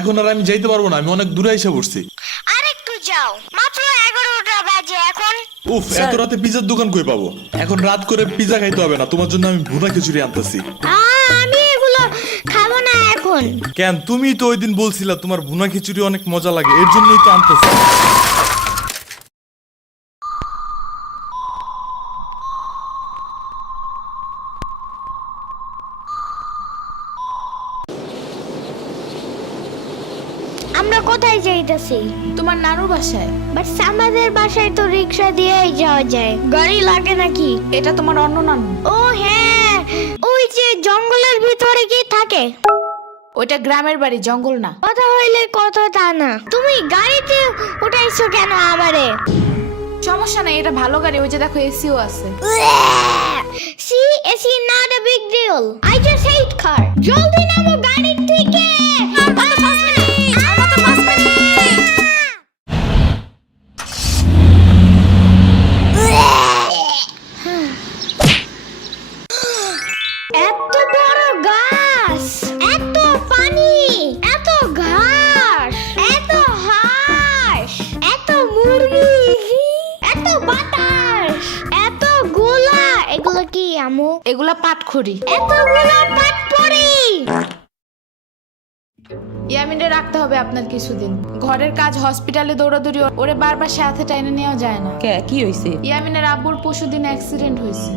এখন আর আমি যাইতে পারবো না, আমি অনেক দূরে এসে পড়ছি। আরেকটু যাও, মাত্র 11টা বাজে এখন। উফ, এত রাতে পিজার দোকান কই পাবো? এখন রাত করে পিজা খাইতে হবে না, তোমার জন্য আমি ভুনা খিচুড়ি আনতেছি। আমি এগুলো খাবো না এখন। কেন? তুমি তো ওই দিন বলছিলা তোমার ভুনা খিচুড়ি অনেক মজা লাগে, এর জন্যই তো আনতেছি। আমরা কোথায় যাইতেছি? তোমার নানুর বাসায়। বাট আমাদের বাসায় তো রিক্সা দিয়েই যাওয়া যায়, গাড়ি লাগে নাকি? এটা তোমার অন্য নানু। ও হ্যাঁ, ওই যে জঙ্গলের ভিতরে কি থাকে? ওইটা গ্রামের বাড়ি, জঙ্গল না। কথা হইলে কথা তা না। তুমি গাড়িতে উঠাইছো কেন আমারে? সমস্যা নাই, এটা ভালো গাড়ি। ওই যে দেখো, এসিও আছে। See, it's not a big deal. I just hate car. জলদি নামো গাড়ি থেকে। এত বড় গাছ, এত পানি, এত ঘাস, এত হাঁস, এত মুরগি, এত বাতাস, এত গোলা। এগুলো কি আমু? এগুলা পাটখড়ি। এতগুলো পাটপড়ি। ইয়ামিনে রাখতে হবে আপনার কিছুদিন। ঘরের কাজ, হসপিটালে দৌড়াদৌড়ি, ওরে বারবার সাথে টাইনে নেওয়া যায় না। কি হইছে? ইয়ামিনের আব্বুর পরশুদিন অ্যাক্সিডেন্ট হয়েছে।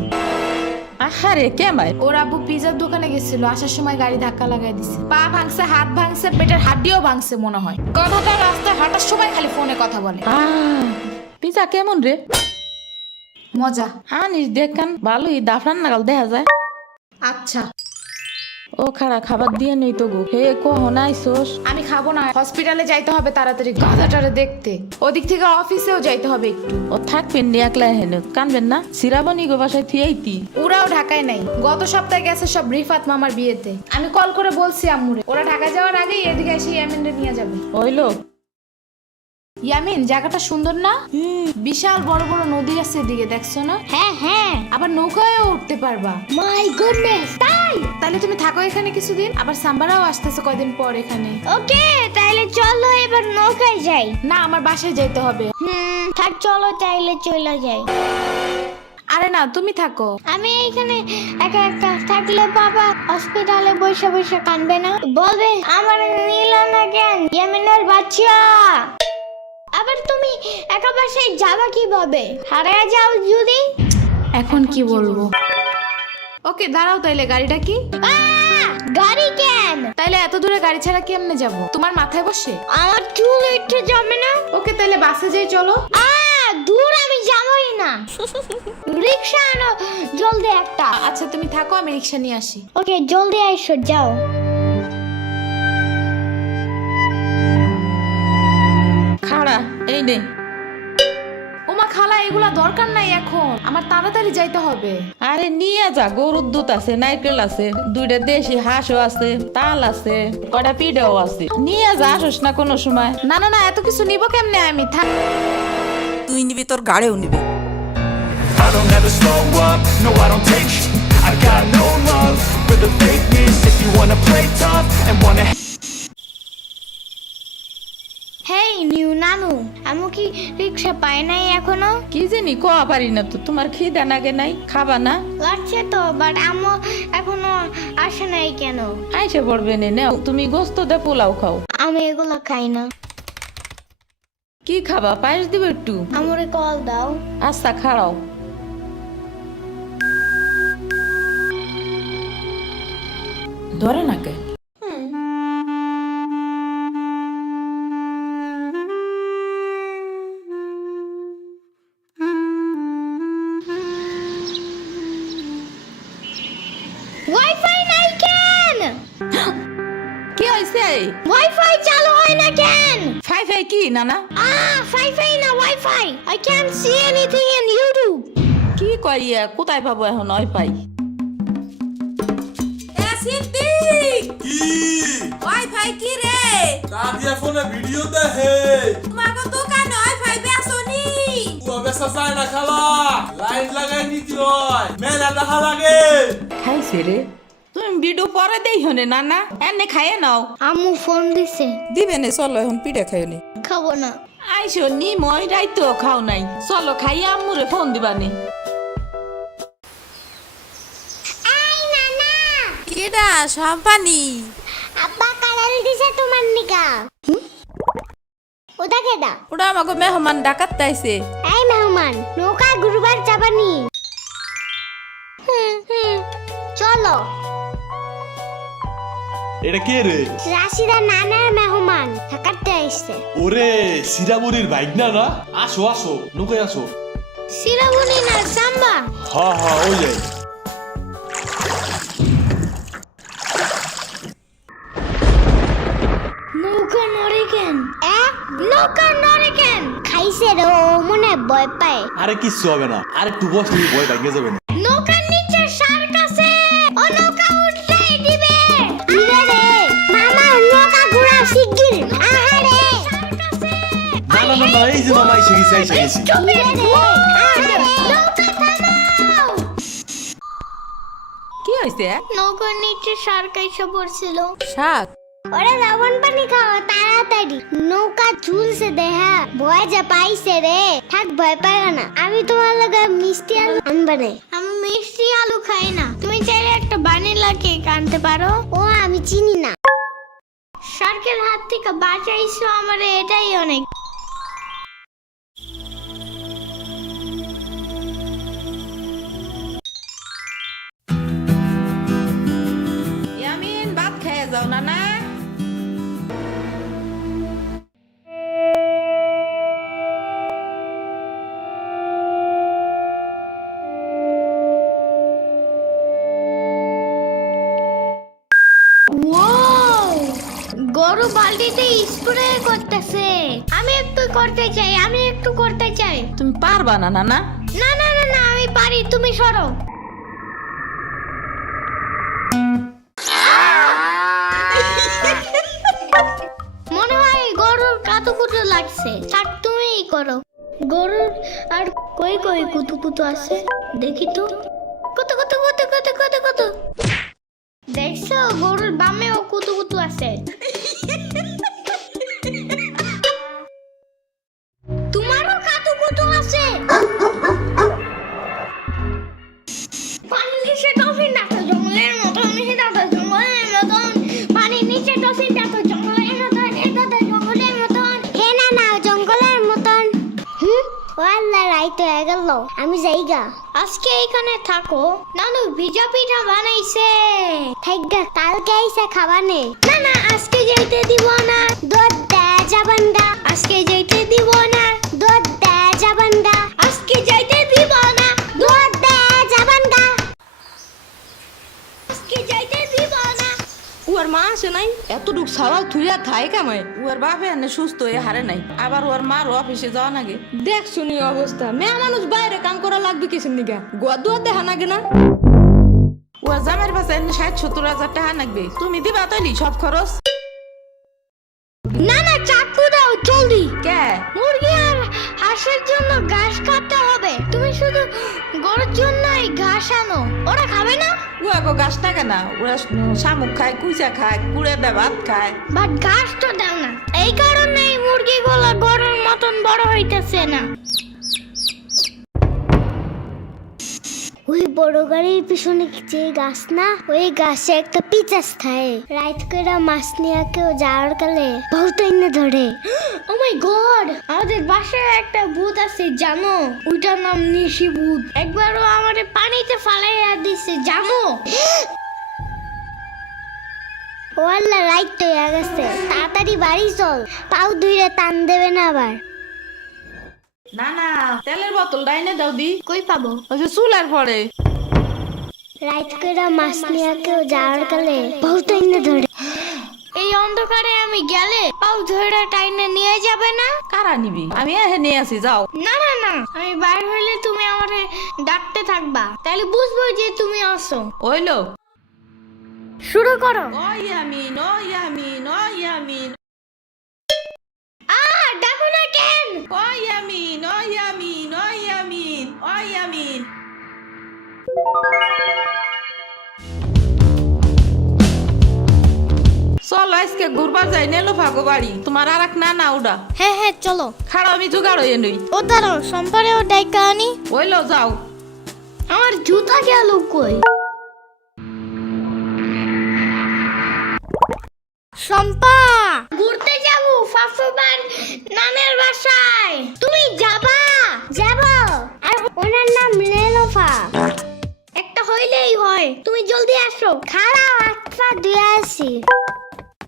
আহারে কেমাই? ওর আব্বু পিজার দোকানে গেছিল, আসার সময় গাড়ি ধাক্কা লাগাই দিছে। পা ভাঙছে, হাত ভাঙছে, পেটের হাড্ডিও ভাঙছে মনে হয়। কথাটা রাস্তায় হাঁটার সময় খালি ফোনে কথা বলে। পিজা কেমন রে? মজা। আনিস দেখান, ভালোই দাফরান নাগাল দেখা যায়। আচ্ছা, ও খারা খাবার দিয়ে নেই তো গো। হে কখন আইসোস? আমি খাবো না, হসপিটালে যাইতে হবে তাড়াতাড়ি গাধাটারে দেখতে। ওদিক থেকে অফিসেও যাইতে হবে একটু। ও থাকবেন নি একলা হেন, কানবেন না? সিরাবনি গো বাসায় থিয়াইতি। ওরাও ঢাকায় নাই, গত সপ্তাহে গেছে সব রিফাত মামার বিয়েতে। আমি কল করে বলছি আম্মুরে, ওরা ঢাকা যাওয়ার আগেই এদিকে এসে ইয়ামিনরে নিয়ে যাবে। ওইলো ইয়ামিন, জায়গাটা সুন্দর না? বিশাল বড় বড় নদী আছে এদিকে, দেখছো না? হ্যাঁ হ্যাঁ, আবার নৌকায়ও উঠতে পারবা। মাই গুডনেস, তাই? তাহলে তুমি থাকো এখানে কিছুদিন, আবার সাম্বারাও আসতেছে কয়দিন পর এখানে। ওকে, তাইলে চলো এবার নৌকায় যাই। না, আমার বাসায় যেতে হবে। থাক, চলো তাইলে চলে যাই। আরে না, তুমি থাকো। আমি এখানে একা একা থাকলে বাবা হসপিটালে বসে বসে কানবে না? বলবে আমার নিল না কেন ইয়ামিনের বাচ্চা। আবার তুমি একা বাসায় যাবা কিভাবে? হারিয়ে যাও যদি? এখন কি বলবো? ওকে দাঁড়াও, তাইলে গাড়িটা কি? গাড়ি কেন? তাইলে এত দূরে গাড়ি ছাড়া কেমনে যাব? তোমার মাথায় বসে? আমার চুল উঠে যাবে না? ওকে, তাইলে বাসে যাই, চলো। দূর আমি যাবই না। রিক্সা আনো জলদি একটা। আচ্ছা তুমি থাকো, আমি রিক্সা নিয়ে আসি। ওকে, জলদি আইসো, যাও। খাড়া এই নে। ওমা খালা, এগুলা দরকার নাই এখন, আমার তাড়াতাড়ি যাইতে হবে। আরে নিয়ে যা, গরুর দুধ আছে, নারকেল আছে, দুইটা দেশি হাঁসও আছে, তাল আছে, কয়টা পিঠাও আছে। নিয়ে যা, আসোস না কোনো সময়? না না না, এত কিছু নিব কেমনে আমি? থাক। তুই নিবি, তোর গাড়িও নিবি। I don't ever slow up, no I don't take sh**. I got no love for the fakeness. If you wanna play tough and wanna hey new নানু, আমু কি রিক্সা পায় নাই এখনো? কি জানি কোয়া পারি না তো। তোমার খিদে নাগে নাই? খাবা না? লাগছে তো, বাট আমু এখনো আসে নাই কেন? আইসে পড়বে নে, নাও তুমি গোস্ত দে পোলাও খাও। আমি এগুলো খাই না। কি খাবা? পায়েস দিব একটু? আমুরে কল দাও। আচ্ছা খাড়াও। ধরে নাকে। ওয়াইফাই নাই কেন? কি হয়েছে? ওয়াইফাই চালু হয় না কেন? ফাই ফাই কি নানা? ফাইফাই না wifi. I can't see anything in YouTube. কি কইয়া কোথায় পাবো এখন ওয়াইফাই? কি ওয়াইফাই কি রে? দাদিয়া ফোনে ভিডিও দেখে। তোমাকে দোকানে ওয়াইফাই বেসনি? ও বেসা যায় না খালা, লাইট লাগাই নিতে হয়, মেলা দেখা লাগে। খাইছে রে? তুমি ভিডিও পরে দেই হনে নানা এনে খাইয়ে নাও। আম্মু ফোন দিছে। দিবে নে চলো এখন পিঠা খাইও নি। খাবো না। আইসো নি মই রাইতো খাও নাই, চলো খাইয়া আম্মুরে ফোন দিবানি। এই নানা, কেডা সম্পানি? আব্বা কালার দিছে তোমার নিকা। ওটা কেডা? ওটা আমাকে মেহমান ডাকাত তাইছে। এই মেহমান, নৌকা গুরুবার চাপানি। চলো। এটা কে রে? রাশিদা নানার মেহমান থাকাতে আসছে। ওরে সিরাবুরির ভাইগনা না? আসো আসো, নৌকায় আসো। সিরাবুনি না সাম্বা। হ্যাঁ ওই যাই। নৌকা নড়ে কেন? নৌকা নড়ে কেন? খাইছে রে, ও মনে হয় ভয় পায়। আরে কিচ্ছু হবে না, আরে একটু বসে ভয় ভাঙে যাবে না। নৌকার নিচে শার্ক আছে, ও নৌকা উঠতেই দিবে। ইরে রে, মামা নৌকা ঘোরা শিগগির। আহারে, শার্ক আছে। না এই যে মামা এসে গেছি। ইরে রে, আহারে, নৌকা থামাও। কি হইছে? নৌকার নিচে শার্ক এসে পড়ছিল। শাক ওরে লবণ পানি খাও তাড়াতাড়ি, নৌকা ঝুলছে দেহা, ভয় যে পাইছে রে। থাক ভয় পাই না, আমি তোমার লগে মিষ্টি আলু আনবা না। আমি মিষ্টি আলু খাই না, তুমি চাইলে একটা ভ্যানিলা কেক আনতে পারো। ও আমি চিনি না। শার্কের হাত থেকে বাঁচাইছো আমারে, এটাই অনেক। ইয়ামিন ভাত খেয়ে যাও নানা। গরু বালতিতে স্প্রে করতেছে। আমি একটু করতে চাই। তুমি পারবা না নানা? না আমি পারি, তুমি সরো। মনে হয় গরুর কাতুকুতু লাগছে, থাক তুমিই করো। গরুর আর কই কুতুকুতু আছে দেখি তো। কত দেখছো, গরুর বামেও কুতুকুতু আছে। তোমারও কাতুকুতু আছে। পানির নিচে ডলফিন দেখো জঙ্গলের মতন, পানির নিচে ডলফিন দেখো জঙ্গলের মতন। হে না জঙ্গলের মতন। ও আল্লাহ, রাইত হয়ে গেল, আমি যাইগা। আজকে এখানে থাকো। নানু ভিজা পিঠা বানাইছে, থাইগা কালকে আইসা খাবানে। না আজকে যাইতে দিব না, দুধ দেয়া যাবেন গা। আজকে যাইতে দিব না, দুধ দেয়া যাবেন গা। আজকে যাইতে দিব না, দুধ দেয়া যাবেন গা। আজকে যাইতে দিব না। ওর মা আসে নাই, এতটুক সওয়াল থুইয়া থাই কামাই। ওর বাপে এনে সুস্থ হয়ে হারে নাই, আবার ওর মার অফিসে যাওয়া নাগে। দেখ শুনি অবস্থা, মেয়ে মানুষ বাইরে কাম করা লাগবে কিসের নিগা? গোয়া দুয়া দেখা নাগে না? ওর জামের পাশে 60-70 হাজার টাকা লাগবে, তুমি দিবা তৈলি সব খরচ? না চাকু দাও জলদি। কে? মুরগি আর হাঁসের জন্য ঘাস কাটতে হবে। তুমি শুধু গরুর জন্যই ঘাস আনো, ওরা খাবে না। ও আগো গাছ টাকা না, ওরা শামুক খায়, কুইচা খায়, কুড়ে দেয়, ভাত খায়। বাট ঘাস তো দাও না, এই কারণে মুরগিগুলো গরুর মতন বড় হইতেছে না। ওই বড় গাড়ির পিছনে যে গাছ না, ওই গাছে একটা পিচাস খায়। রাইত করে মাছ নিয়ে কেউ যাওয়ার কালে বহুত এনে ধরে। ও মাই গড, আমাদের বাসায় একটা ভূত আছে জানো? ওইটার নাম নিশি ভূত। একবারও আমাদের পানিতে ফালাইয়া দিছে জানো? ও আল্লাহ, রাইত তো হয়ে গেছে, তাড়াতাড়ি বাড়ি চল, পাও ধুইরে টান দেবে না আবার। না তেলের বোতল ডাইনে দাও দি। কই পাবো? ওই যে চুলার পরে। রাইত করে মাছ নিয়ে কেউ যাওয়ার কালে বহুত এনে ধরে। এই অন্ধকারে আমি গেলে পাও ধরে টাইনে নিয়ে যাবে না? কারা নিবি? আমি এহে নিয়ে আসি, যাও। না আমি বাইর হইলে তুমি আমারে ডাকতে থাকবা, তাহলে বুঝবো যে তুমি আসো। ওইলো শুরু করো। ও ইয়ামিন, ও ইয়ামিন, ও ইয়ামিন, ডাকো না কেন? ও ইয়ামিন, ও ইয়ামিন, ও ইয়ামিন, ও ইয়ামিন। চলো আজকে ঘুরবা যাই নেলো ভাগো বাড়ি তোমার আর এক না ওডা হ্যাঁ হ্যাঁ চলো। খাড়া আমি জোগাড় হয়ে নই ও দাঁড়াও, সম্পারেও ডাইকা আনি। ওইলো যাও। আমার জুতা গেল কই? শম্পা, ঘুরতে যাবো ফাফুবার নানের বাসায়। তুমি যাবা? যাব। আর ওনার নাম লেলোফা। একটা হইলেই হয়, তুমি জলদি আসো। খারাপ আচ্ছা দিয়ে আসি।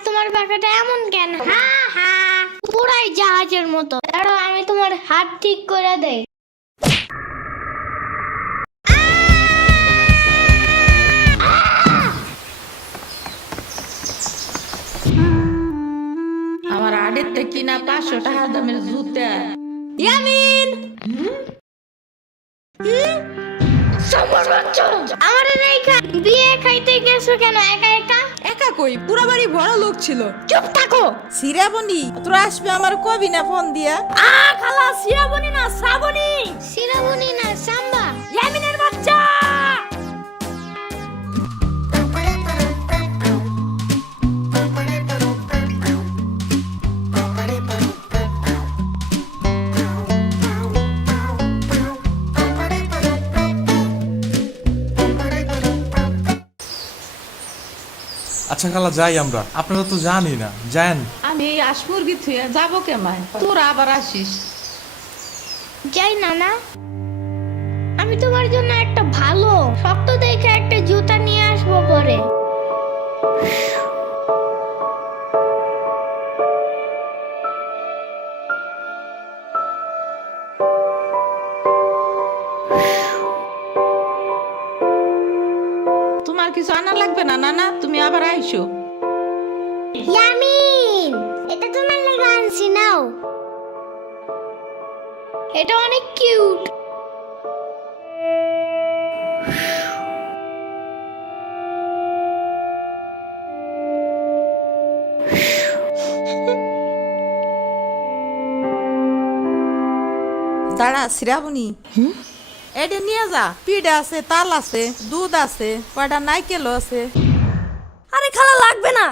তোমার পাখাটা এমন কেন? হ্যাঁ হ্যাঁ, পুরাই জাহাজের মতো। দাঁড়াও, আমি তোমার হাত ঠিক করে দেই। আমার আড়ের থেকে কিনা 500 টাকা দামের জুতা। ইয়ামিন আমার রেখা বিয়ে খাইতে গেছো কেন একা একা? একা কই, পুরা বাড়ি বড় লোক ছিল। চুপ থাকো। সিরাবনি তোরা আসবে আমার কবি না ফোন দিয়া? খালা সিরাবনি না শ্রাবণী। সিরাবনি না সাম্বা। ইয়ামিনের বাচ্চা। আচ্ছা খালা যাই আমরা, আপনারা তো জানি না, যান। আমি এই আসমুরগি থুয়ে যাবো কেমায়, তোরা আবার আসিস। যাই না, আমি তোমার জন্য একটা ভালো শক্ত দেখে একটা জুতা নিয়ে আসবো পরে। তোমার কিছু আনা লাগবে না নানা, তুমি আবার আইসো। ইয়ামিন, এটা তোমার লাগা আনছি, নাও। এটা অনেক কিউট। দাঁড়া সিরাবনি, এটা নিয়ে যা। পিঠা আছে, তাল আছে, দুধ আছে, কয়টা নাইকেলও আছে। আরে খালা লাগবে না,